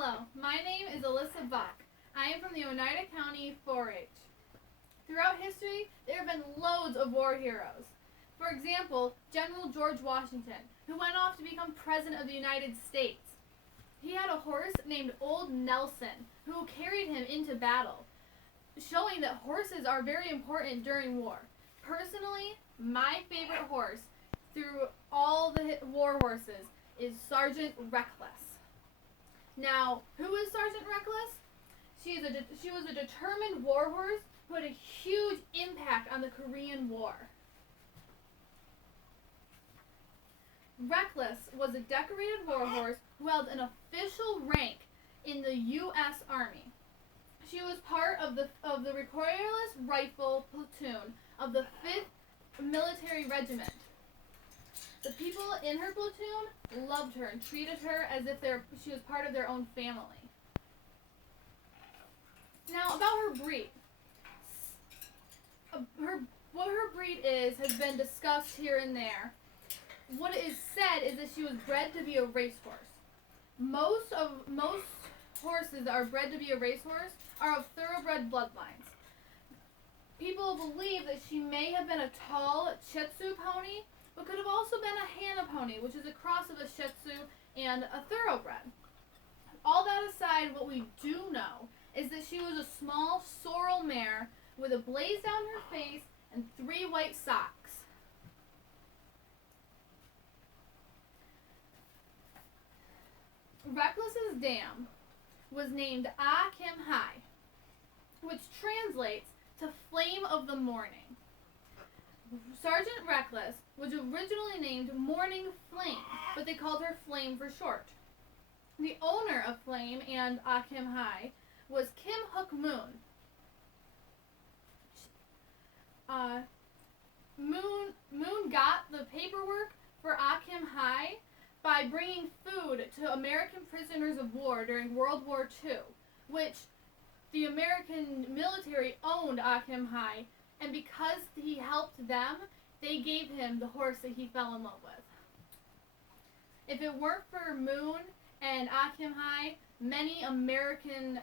Hello, my name is Alyssa Buck. I am from the Oneida County 4-H. Throughout history, there have been loads of war heroes. For example, General George Washington, who went off to become President of the United States. He had a horse named Old Nelson, who carried him into battle, showing that horses are very important during war. Personally, my favorite horse through all the war horses is Sergeant Reckless. Now, who is Sergeant Reckless? She was a determined war horse who had a huge impact on the Korean War. Reckless was a decorated war horse who held an official rank in the U.S. Army. She was part of the recoilless rifle platoon of the 5th Military Regiment. The people in her platoon loved her and treated her as if she was part of their own family. Now, about her breed. What her breed is has been discussed here and there. What is said is that she was bred to be a racehorse. Most horses that are bred to be a racehorse are of thoroughbred bloodlines. People believe that she may have been a tall Shih Tzu pony, but could have also been a Hannah pony, which is a cross of a Shih Tzu and a thoroughbred. All that aside, what we do know is that she was a small sorrel mare with a blaze down her face and 3 white socks. Reckless's dam was named Ah Kim Hai, which translates to Flame of the Morning. Sergeant Reckless was originally named Morning Flame, but they called her Flame for short. The owner of Flame and Ah Kim Hai was Kim Hook Moon. Moon got the paperwork for Ah Kim Hai by bringing food to American prisoners of war during World War II, which the American military owned Ah Kim Hai, and because he helped them, they gave him the horse that he fell in love with. If it weren't for Moon and Ah Kim Hai, many Americans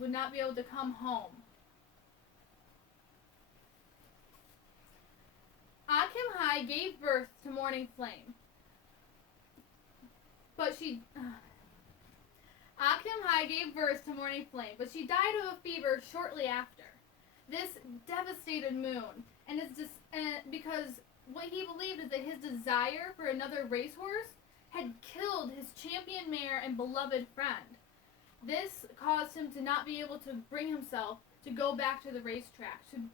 would not be able to come home. Ah Kim Hai gave birth to Morning Flame. Ah Kim Hai gave birth to Morning Flame, but she died of a fever shortly after. This devastated Moon, because what he believed is that his desire for another racehorse had killed his champion mare and beloved friend. This caused him to not be able to bring himself to go back to the racetrack, to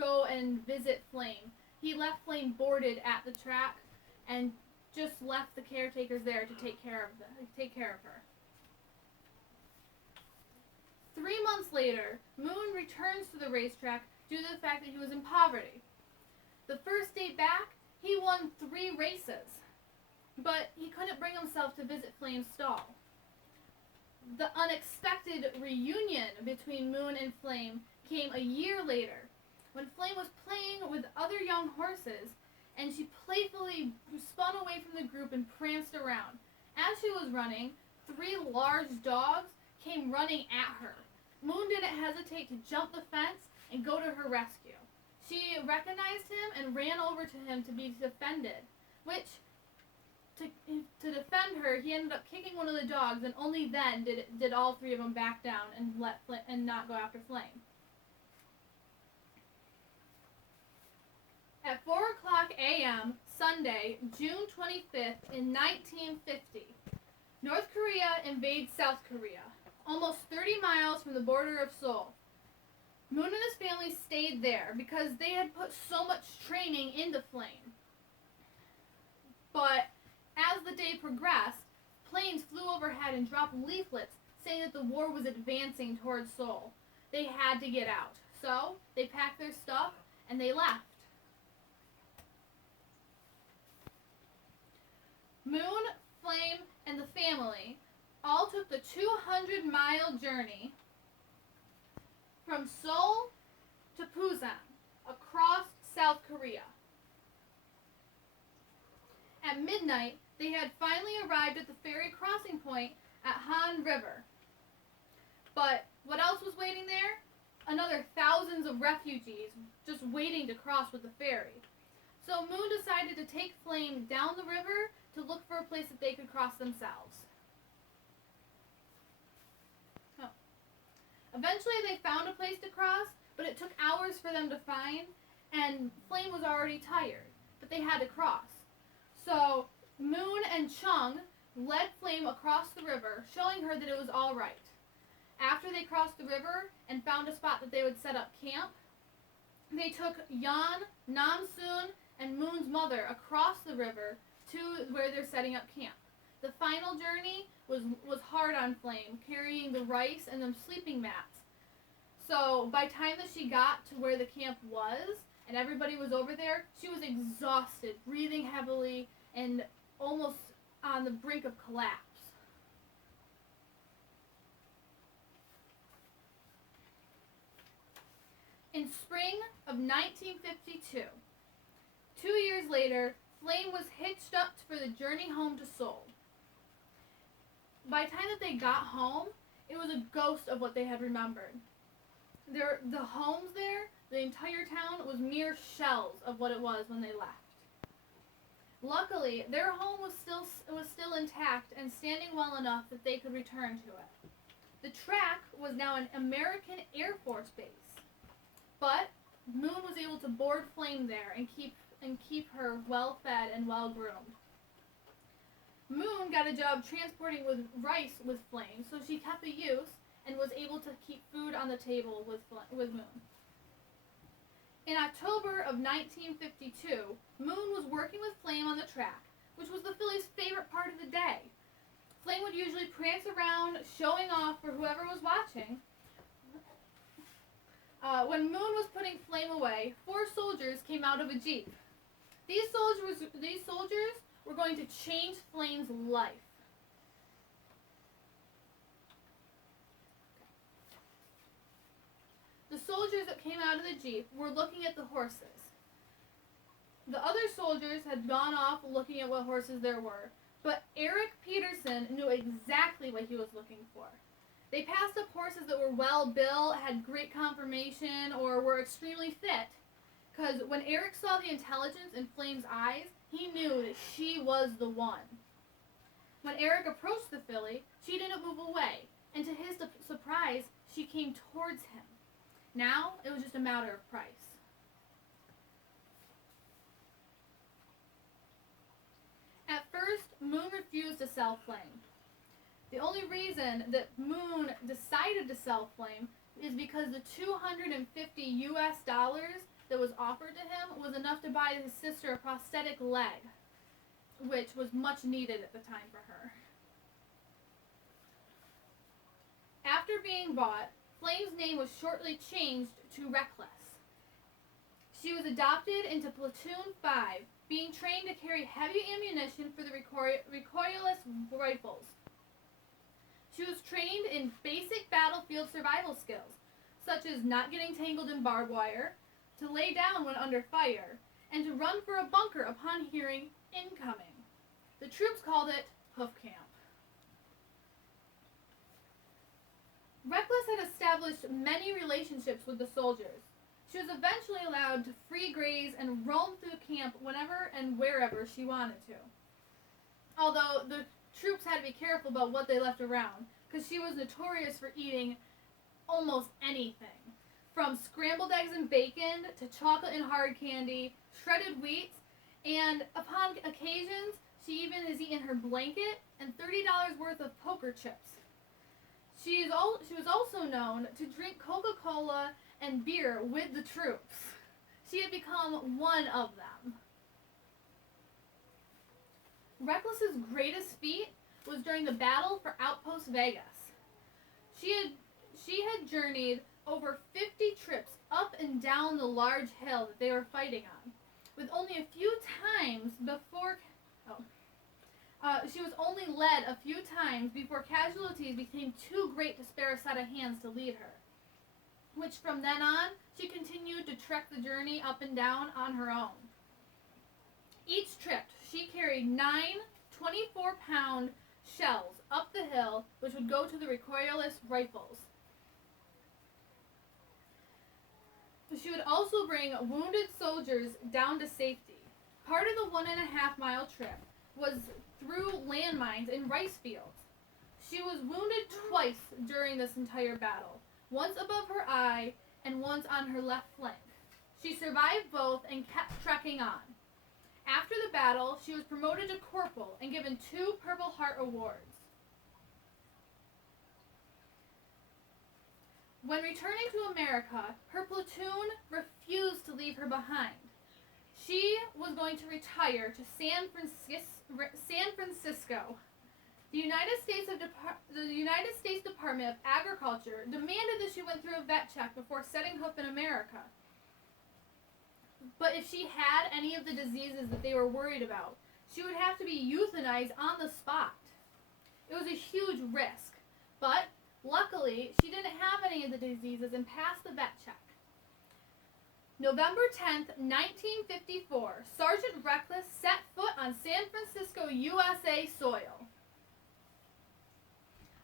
go and visit Flame. He left Flame boarded at the track and just left the caretakers there to take care of her. 3 months later, Moon returns to the racetrack due to the fact that he was in poverty. The first day back, he won 3 races, but he couldn't bring himself to visit Flame's stall. The unexpected reunion between Moon and Flame came a year later, when Flame was playing with other young horses, and she playfully spun away from the group and pranced around. As she was running, 3 large dogs came running at her. Moon didn't hesitate to jump the fence and go to her rescue. She recognized him and ran over to him to be defended, which, to defend her, he ended up kicking one of the dogs, and only then did all 3 of them back down and not go after Flame. At 4:00 a.m. Sunday, June 25th in 1950, North Korea invades South Korea, almost 30 miles from the border of Seoul. Moon and his family stayed there because they had put so much training into Flame. But as the day progressed, planes flew overhead and dropped leaflets saying that the war was advancing towards Seoul. They had to get out. So they packed their stuff and they left. Moon, Flame, and the family all took the 200-mile journey from Seoul to Busan, across South Korea. At midnight, they had finally arrived at the ferry crossing point at Han River. But what else was waiting there? Another thousands of refugees just waiting to cross with the ferry. So Moon decided to take Flame down the river to look for a place that they could cross themselves. Oh. Eventually they found a place to cross, but it took hours for them to find, and Flame was already tired, but they had to cross. So Moon and Chung led Flame across the river, showing her that it was all right. After they crossed the river and found a spot that they would set up camp, they took Yan, Namsoon, and Moon's mother across the river to where they're setting up camp. The final journey was hard on Flame, carrying the rice and the sleeping mats. So by the time that she got to where the camp was and everybody was over there, she was exhausted, breathing heavily, and almost on the brink of collapse. In spring of 1952, 2 years later, Flame was hitched up for the journey home to Seoul. By the time that they got home, it was a ghost of what they had remembered. The homes there, the entire town, was mere shells of what it was when they left. Luckily, their home was still intact and standing well enough that they could return to it. The track was now an American Air Force base, but Moon was able to board Flame there and keep her well fed and well groomed. Moon got a job transporting rice with Flame, so she kept the use and was able to keep food on the table with Moon. In October of 1952, Moon was working with Flame on the track, which was the filly's favorite part of the day. Flame would usually prance around, showing off for whoever was watching. When Moon was putting Flame away, 4 soldiers came out of a jeep. These soldiers were going to change Flame's life. The soldiers that came out of the jeep were looking at the horses. The other soldiers had gone off looking at what horses there were, but Eric Peterson knew exactly what he was looking for. They passed up horses that were well built, had great conformation, or were extremely fit, because when Eric saw the intelligence in Flame's eyes, he knew that she was the one. When Eric approached the filly, she didn't move away, and to his surprise, she came towards him. Now, it was just a matter of price. At first, Moon refused to sell Flame. The only reason that Moon decided to sell Flame is because the $250 that was offered to him was enough to buy his sister a prosthetic leg, which was much needed at the time for her. After being bought, Flame's name was shortly changed to Reckless. She was adopted into Platoon 5, being trained to carry heavy ammunition for the recoilless rifles. She was trained in basic battlefield survival skills, such as not getting tangled in barbed wire, to lay down when under fire, and to run for a bunker upon hearing incoming. The troops called it Hoof Camp. Reckless had established many relationships with the soldiers. She was eventually allowed to free graze and roam through camp whenever and wherever she wanted to. Although the troops had to be careful about what they left around, because she was notorious for eating almost anything. From scrambled eggs and bacon to chocolate and hard candy, shredded wheats, and upon occasions, she even has eaten her blanket and $30 worth of poker chips. She was also known to drink Coca-Cola and beer with the troops. She had become one of them. Reckless's greatest feat was during the battle for Outpost Vegas. She had journeyed over 50 trips up and down the large hill that they were fighting on, with only a few times before. She was only led a few times before casualties became too great to spare a set of hands to lead her, which from then on, she continued to trek the journey up and down on her own. Each trip, she carried 9 24-pound shells up the hill, which would would go to the recoilless rifles. She would also bring wounded soldiers down to safety. Part of the 1.5 mile trip was through landmines in rice fields. She was wounded twice during this entire battle, once above her eye and once on her left flank. She survived both and kept trekking on. After the battle, she was promoted to corporal and given 2 Purple Heart awards. When returning to America, her platoon refused to leave her behind. She was going to retire to San Francisco. The United States Department of Agriculture demanded that she went through a vet check before setting hoof in America. But if she had any of the diseases that they were worried about, she would have to be euthanized on the spot. It was a huge risk, but luckily she didn't have any of the diseases and passed the vet check. November 10th, 1954, Sergeant Reckless set foot on San Francisco, USA soil.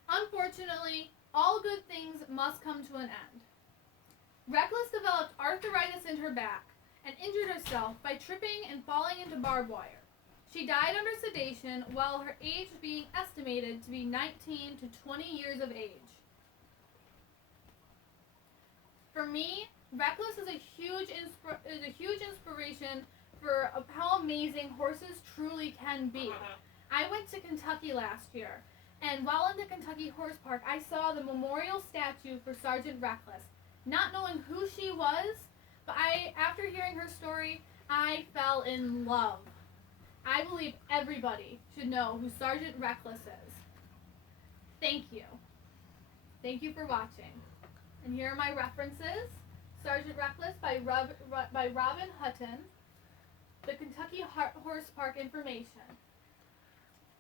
Unfortunately, all good things must come to an end. Reckless developed arthritis in her back and injured herself by tripping and falling into barbed wire. She died under sedation while her age was being estimated to be 19 to 20 years of age. For me, Reckless is a huge inspiration for how amazing horses truly can be. I went to Kentucky last year, and while in the Kentucky Horse Park, I saw the memorial statue for Sergeant Reckless. Not knowing who she was, but after hearing her story, I fell in love. I believe everybody should know who Sergeant Reckless is. Thank you. Thank you for watching. And here are my references. Sergeant Reckless by Robin Hutton. The Kentucky Horse Park information.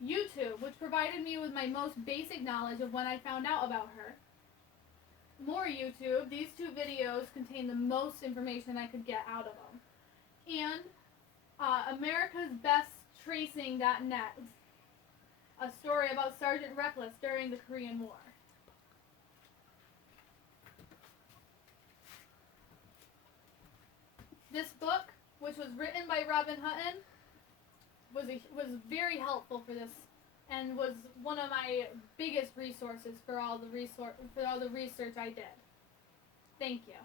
YouTube, which provided me with my most basic knowledge of when I found out about her. More YouTube. These 2 videos contain the most information I could get out of them. And America's Best Tracing.net, a story about Sergeant Reckless during the Korean War. This book, which was written by Robin Hutton, was very helpful for this, and was one of my biggest resources for all the research I did. Thank you.